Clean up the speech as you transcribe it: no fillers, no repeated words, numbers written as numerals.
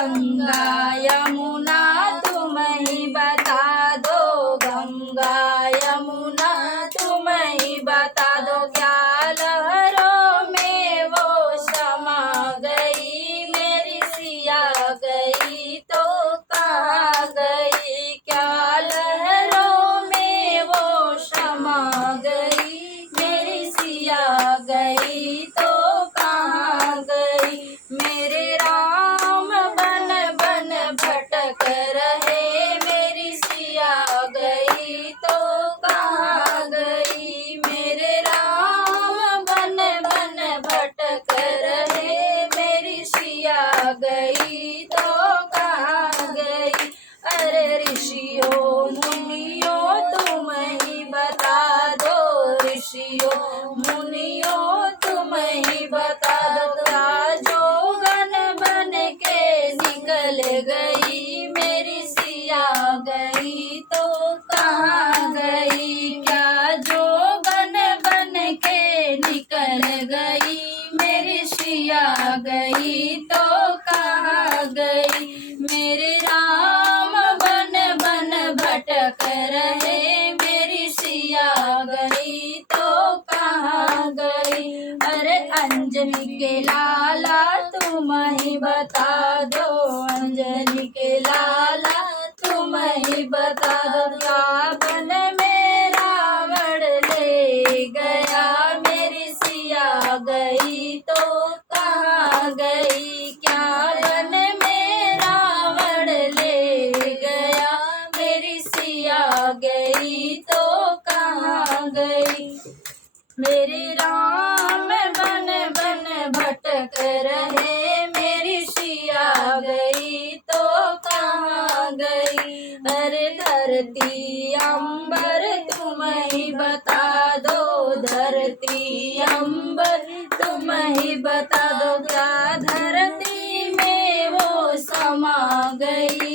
गंगा यमुना तुम ही बता दो, गंगा यमुना तुम ही बता दो। क्या लहरों में वो समा गई, मेरी सिया गई तो कहाँ गई। क्या लहरों में वो समा गई, मेरी सिया गई तो कहाँ गई। मेरे राम बन बन भटक रहे, मेरी सिया गई तो कहाँ गई। मेरे राम बन बन भटक रहे, मेरी सिया गई तो कहाँ गई। अरे ऋषियों मुनियों तुम ही बता दो, ऋषियों मुनियों तुम ही बता दो। क्या जोगन बन के निकल गई, मेरी सिया गई तो कहाँ गई। क्या जोगन बन के निकल गई, मेरी सिया गई तो कहाँ गई। मेरे राम बन बन भटक रहे, मेरी सिया गई तो कहाँ गई। अरे अंजनी के लाला तुम ही बता दो, अंजनी के लाला तुम ही बता दो। क्या बन में रावण ले गया, मेरी सिया गई तो कहाँ गई। क्या बन में रावण ले गया, मेरी सिया गई तो कहाँ गई। मेरे राम बन बन भटक रहे, मेरी सिया गई तो कहाँ गई। अरे धरती अंबर तुम ही बता दो, धरती अंबर तुम ही बता दो। क्या धरती में वो समा गई,